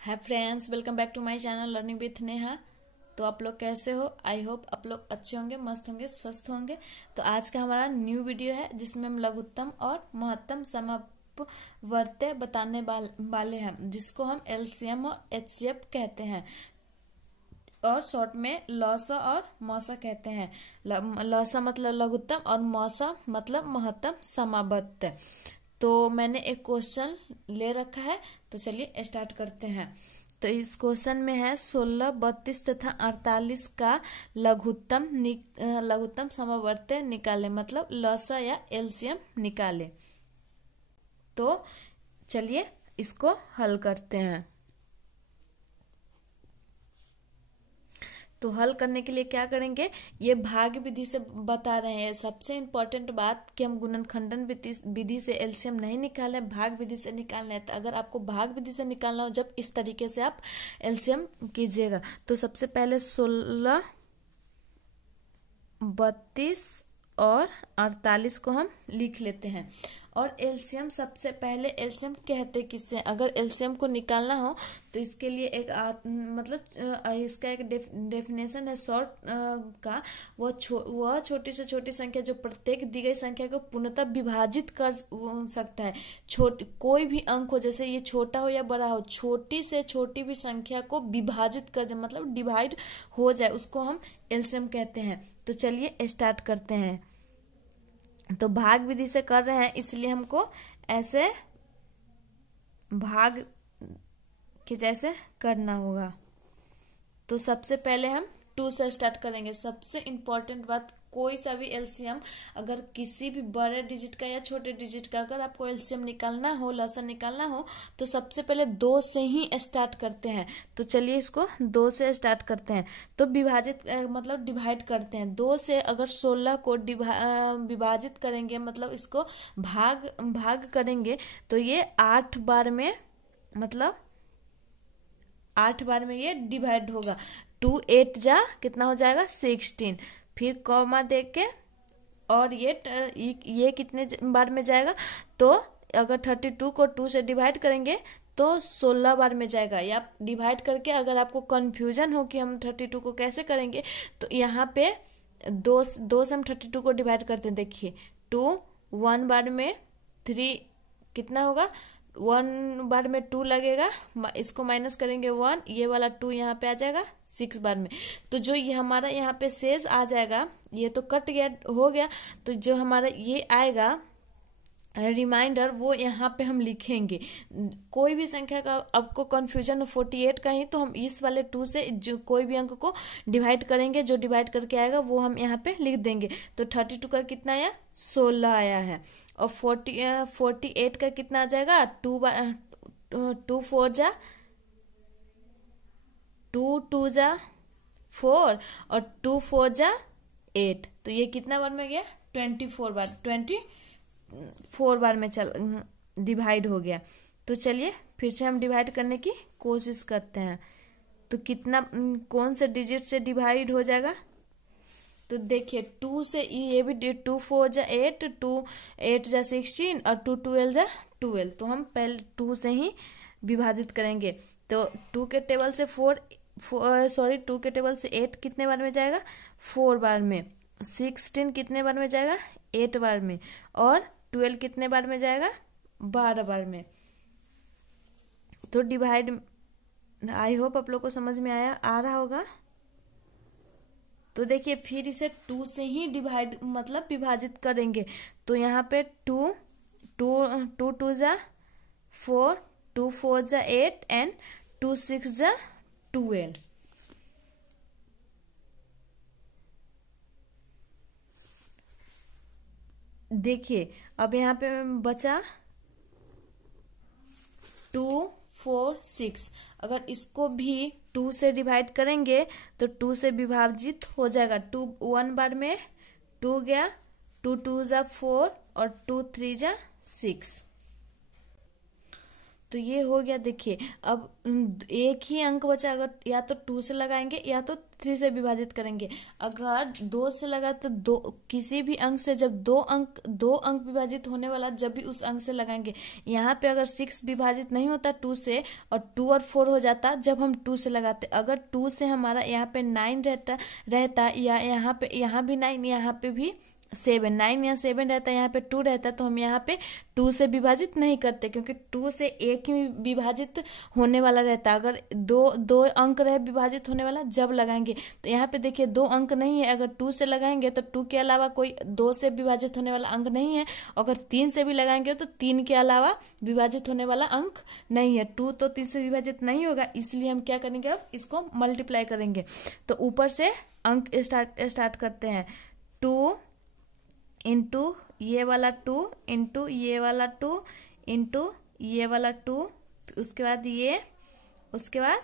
Hi friends, welcome back to my channel learning with Neha. तो आप लोग कैसे हो? आई होप आप लोग अच्छे होंगे, मस्त होंगे, स्वस्थ होंगे। तो आज का हमारा न्यू वीडियो है जिसमें हम लघुत्तम और महत्तम समापवर्त्य बताने वाले हैं, जिसको हम एलसीएम और एचसीएफ कहते हैं और शॉर्ट में लौसा और मौसा कहते हैं। लौसा मतलब लघुत्तम और मौसा मतलब महत्तम समापवर्त्य। तो मैंने एक क्वेश्चन ले रखा है, तो चलिए स्टार्ट करते हैं। तो इस क्वेश्चन में है 16, 32 तथा 48 का लघुत्तम समापवर्त्य निकाले, मतलब लसा या एलसीएम निकाले। तो चलिए इसको हल करते हैं। तो हल करने के लिए क्या करेंगे, ये भाग विधि से बता रहे हैं। सबसे इम्पोर्टेंट बात कि हम गुणनखंडन विधि से एलसीएम नहीं निकाले, भाग विधि से निकालना है। तो अगर आपको भाग विधि से निकालना हो, जब इस तरीके से आप एलसीएम कीजिएगा, तो सबसे पहले 16, 32 और 48 को हम लिख लेते हैं। और एलसीएम सबसे पहले एलसीएम कहते किससे? अगर एलसीएम को निकालना हो तो इसके लिए एक इसका एक डेफिनेशन है शॉर्ट का। वह छोटी से छोटी संख्या जो प्रत्येक दी गई संख्या को पूर्णतः विभाजित कर सकता है। कोई भी अंक हो, जैसे ये छोटा हो या बड़ा हो, छोटी से छोटी भी संख्या को विभाजित कर दे, मतलब डिवाइड हो जाए, उसको हम एलसीएम कहते हैं। तो चलिए स्टार्ट करते हैं। तो भाग विधि से कर रहे हैं, इसलिए हमको ऐसे भाग के जैसे करना होगा। तो सबसे पहले हम 2 से स्टार्ट करेंगे। सबसे इम्पोर्टेंट बात, कोई सा भी एलसीएम अगर किसी भी बड़े डिजिट का या छोटे डिजिट का अगर आपको एलसीएम निकालना हो, लसा निकालना हो, तो सबसे पहले 2 से ही स्टार्ट करते हैं। तो चलिए इसको 2 से स्टार्ट करते हैं। तो विभाजित मतलब डिवाइड करते हैं। 2 से अगर 16 को विभाजित करेंगे, मतलब इसको भाग करेंगे, तो ये 8 बार में, मतलब 8 बार में ये डिवाइड होगा। 2 8 जा कितना हो जाएगा? 16। फिर कॉमा दे के, और ये कितने बार में जाएगा? तो अगर 32 को 2 से डिवाइड करेंगे तो 16 बार में जाएगा। या डिवाइड करके अगर आपको कंफ्यूजन हो कि हम 32 को कैसे करेंगे, तो यहाँ पे 2 से हम 32 को डिवाइड करते हैं। देखिए 2 1 बार में, 3 कितना होगा? 1 बार में 2 लगेगा, इसको माइनस करेंगे 1, ये वाला 2 यहाँ पे आ जाएगा 6 बार में। तो जो ये हमारा यहाँ पे शेष आ जाएगा, ये तो कट गया, हो गया, तो जो हमारा ये आएगा रिमाइंडर, वो यहाँ पे हम लिखेंगे। कोई भी संख्या का आपको कंफ्यूजन हो 48 का ही, तो हम इस वाले 2 से जो कोई भी अंक को डिवाइड करेंगे, जो डिवाइड करके आएगा वो हम यहाँ पे लिख देंगे। तो 32 का कितना आया? 16 आया है। और 48 का कितना आ जाएगा? 2 4 जा 2 जा 4 और 2 4 जा 8। तो ये कितना बार में गया? 24 बार में डिवाइड हो गया। तो चलिए फिर से हम डिवाइड करने की कोशिश करते हैं। तो कितना, कौन से डिजिट से डिवाइड हो जाएगा? तो देखिए 2 से ये भी 2 4 जा 8, 2 8 जा 16 और 2 12 जा 12। तो हम पहले 2 से ही विभाजित करेंगे। तो 2 के टेबल से 2 के टेबल से 8 कितने बार में जाएगा? 4 बार में। 16 कितने बार में जाएगा? 8 बार में। और 12 कितने बार में जाएगा? 12 बार में। तो डिवाइड, आई होप आप लोग को समझ में आ रहा होगा। तो देखिए फिर इसे 2 से ही डिवाइड मतलब विभाजित करेंगे। तो यहाँ पे 2 2 जा 4, 2 4 जा 8 एंड 2 6 जा 12। देखिए अब यहाँ पे बचा 2 4 6। अगर इसको भी 2 से डिवाइड करेंगे तो 2 से विभाजित हो जाएगा। 2 1 बार में 2 गया, 2 2 जा 4 और 2 3 जा 6। तो ये हो गया। देखिए अब एक ही अंक बचा, अगर या तो 2 से लगाएंगे या तो 3 से विभाजित करेंगे। अगर 2 से लगा तो दो किसी भी अंक से जब दो अंक विभाजित होने वाला जब भी उस अंक से लगाएंगे। यहाँ पे अगर 6 विभाजित नहीं होता 2 से और 2 और 4 हो जाता जब हम 2 से लगाते। अगर 2 से हमारा यहाँ पे 9 रहता या यहाँ भी 9, यहाँ पे भी 7, 9 या 7 रहता, यहाँ पे 2 रहता, तो हम यहाँ पे 2 से विभाजित नहीं करते क्योंकि 2 से एक ही विभाजित होने वाला रहता। अगर दो अंक रहे विभाजित होने वाला जब लगाएंगे। तो यहाँ पे देखिए 2 अंक नहीं है, अगर 2 से लगाएंगे तो 2 के अलावा कोई 2 से विभाजित होने वाला अंक नहीं है। अगर 3 से भी लगाएंगे तो 3 के अलावा विभाजित होने वाला अंक नहीं है। 2 तो 3 से विभाजित नहीं होगा, इसलिए हम क्या करेंगे, अब इसको मल्टीप्लाई करेंगे। तो ऊपर से अंक स्टार्ट करते हैं। 2 इंटू ये वाला 2 इंटू ये वाला 2 इंटू ये वाला 2, उसके बाद ये, उसके बाद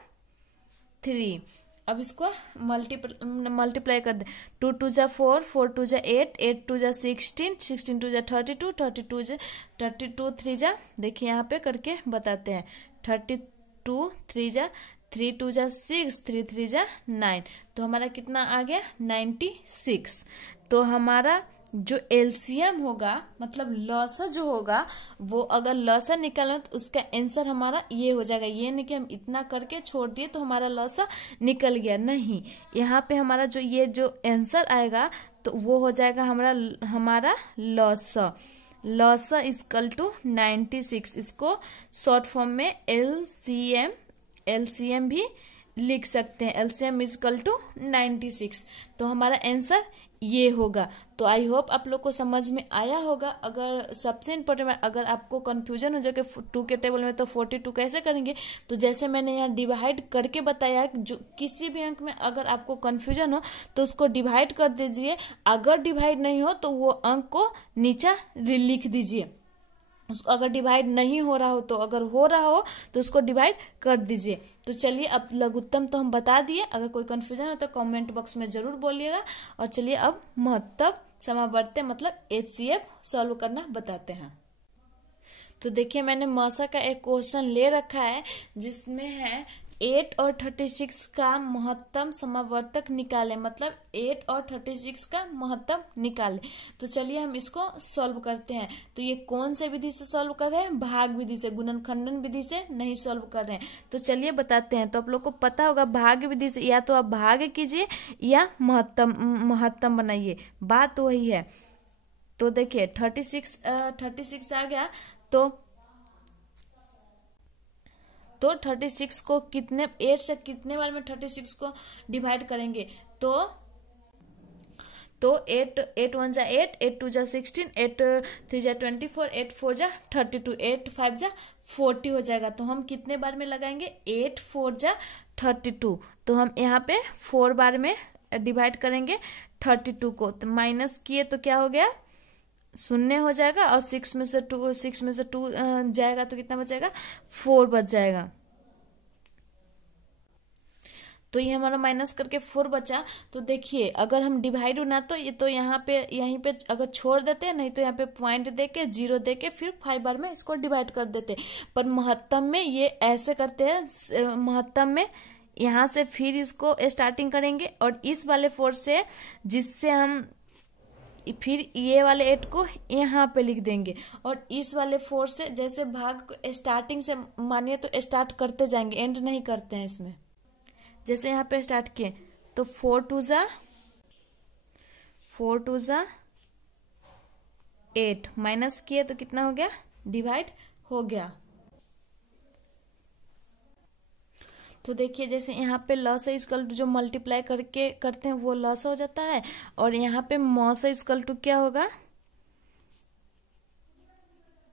3। अब इसको मल्टीप्लाई कर दे। 2 2 जा 4, 4 2 जा 8, 8 2 जा 16, 16 2 जा 32, 32 3 जा, देखिए यहाँ पे करके बताते हैं। 32 3 जा 3 2 जा 6, 3 3 जा 9, तो हमारा कितना आ गया 96। तो हमारा जो एलसीएम होगा मतलब लसा जो होगा वो अगर लसा निकालें तो उसका आंसर हमारा ये हो जाएगा। ये नहीं कि हम इतना करके छोड़ दिए तो हमारा लसा निकल गया, नहीं, यहाँ पे हमारा जो ये जो आंसर आएगा तो वो हो जाएगा हमारा लसा इक्वल टू 96। इसको शॉर्ट फॉर्म में एलसीएम भी लिख सकते हैं। एलसीएम इक्वल टू 96, तो हमारा आंसर ये होगा। तो आई होप आप लोग को समझ में आया होगा। अगर सबसे इम्पोर्टेंट, अगर आपको कंफ्यूजन हो जाए कि 2 के टेबल में तो 42 कैसे करेंगे, तो जैसे मैंने यहाँ डिवाइड करके बताया, जो किसी भी अंक में अगर आपको कंफ्यूजन हो तो उसको डिवाइड कर दीजिए। अगर डिवाइड नहीं हो तो वो अंक को नीचे लिख दीजिए। उसको अगर डिवाइड नहीं हो रहा हो तो, अगर हो रहा हो तो उसको डिवाइड कर दीजिए। तो चलिए अब लघुत्तम तो हम बता दिए, अगर कोई कंफ्यूजन हो तो कमेंट बॉक्स में जरूर बोलिएगा। और चलिए अब महत्तम समावर्त मतलब HCF सॉल्व करना बताते हैं। तो देखिए मैंने मौसा का एक क्वेश्चन ले रखा है जिसमें है 8 और 36 का महत्तम समावर्तक निकाले, मतलब 8 और 36 का महत्तम निकाले। तो चलिए हम इसको सॉल्व करते हैं। तो ये कौन से विधि से सॉल्व कर रहे हैं, भाग विधि से, गुणनखंडन विधि से नहीं सॉल्व कर रहे हैं। तो चलिए बताते हैं। तो आप लोग को पता होगा भाग विधि से या तो आप भाग कीजिए या महत्तम बनाइए, बात वही है। तो देखिए 36 आ गया, तो 36 को 8 से कितने बार में 36 को डिवाइड करेंगे। तो 8 1 जा 8, 8 2 जा 16, 8 3 जा 24, 8 4 जा 32, 8 5 जा 40 हो जाएगा। तो हम कितने बार में लगाएंगे, 8 4 जा 32। तो हम यहाँ पे 4 बार में डिवाइड करेंगे 32 को। तो माइनस किए तो क्या हो गया, 0 हो जाएगा, और 6 में से 2 जाएगा तो कितना बचेगा, 4 बच जाएगा। तो ये हमारा माइनस करके 4 बचा। तो देखिए अगर हम डिवाइड ना तो ये तो यहाँ पे यहीं पे अगर छोड़ देते हैं, नहीं तो यहाँ पे पॉइंट देके 0 देके फिर 5 बार में इसको डिवाइड कर देते। पर महत्तम में ये ऐसे करते हैं, महत्तम में यहाँ से फिर इसको स्टार्टिंग करेंगे और इस वाले 4 से, जिससे हम फिर ये वाले 8 को यहाँ पे लिख देंगे, और इस वाले 4 से जैसे भाग को स्टार्टिंग से मानिए तो स्टार्ट करते जाएंगे, एंड नहीं करते हैं इसमें। जैसे यहाँ पे स्टार्ट किए तो 4 2 जा 8, माइनस किए तो कितना हो गया, डिवाइड हो गया। तो देखिए जैसे यहाँ पे लॉस इक्वल टू जो मल्टीप्लाई करके करते हैं वो लॉस हो जाता है, और यहाँ पे मॉस इक्वल टू क्या होगा,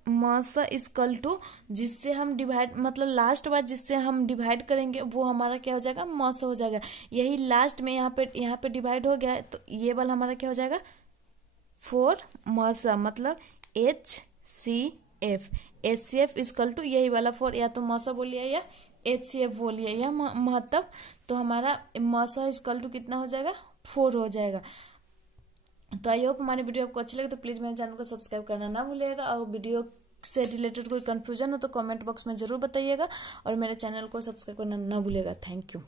मॉस इक्वल टू जिससे हम डिवाइड, मतलब लास्ट बार जिससे हम डिवाइड करेंगे वो हमारा क्या हो जाएगा, मॉस हो जाएगा। यही लास्ट में यहाँ पे डिवाइड हो गया है, तो ये वाला हमारा क्या हो जाएगा, 4 मॉसा, मतलब HCF इक्वल टू यही वाला 4, या तो मॉसा बोलिए या HCF बोलिए या महत्तम। तो हमारा मॉसा इक्वल टू कितना हो जाएगा, 4 हो जाएगा। तो आई होप हमारी वीडियो आपको अच्छी लगे तो प्लीज मेरे चैनल को सब्सक्राइब करना ना भूलिएगा, और वीडियो से रिलेटेड कोई कंफ्यूजन हो तो कमेंट बॉक्स में जरूर बताइएगा और मेरे चैनल को सब्सक्राइब करना ना भूलिएगा। Thank you.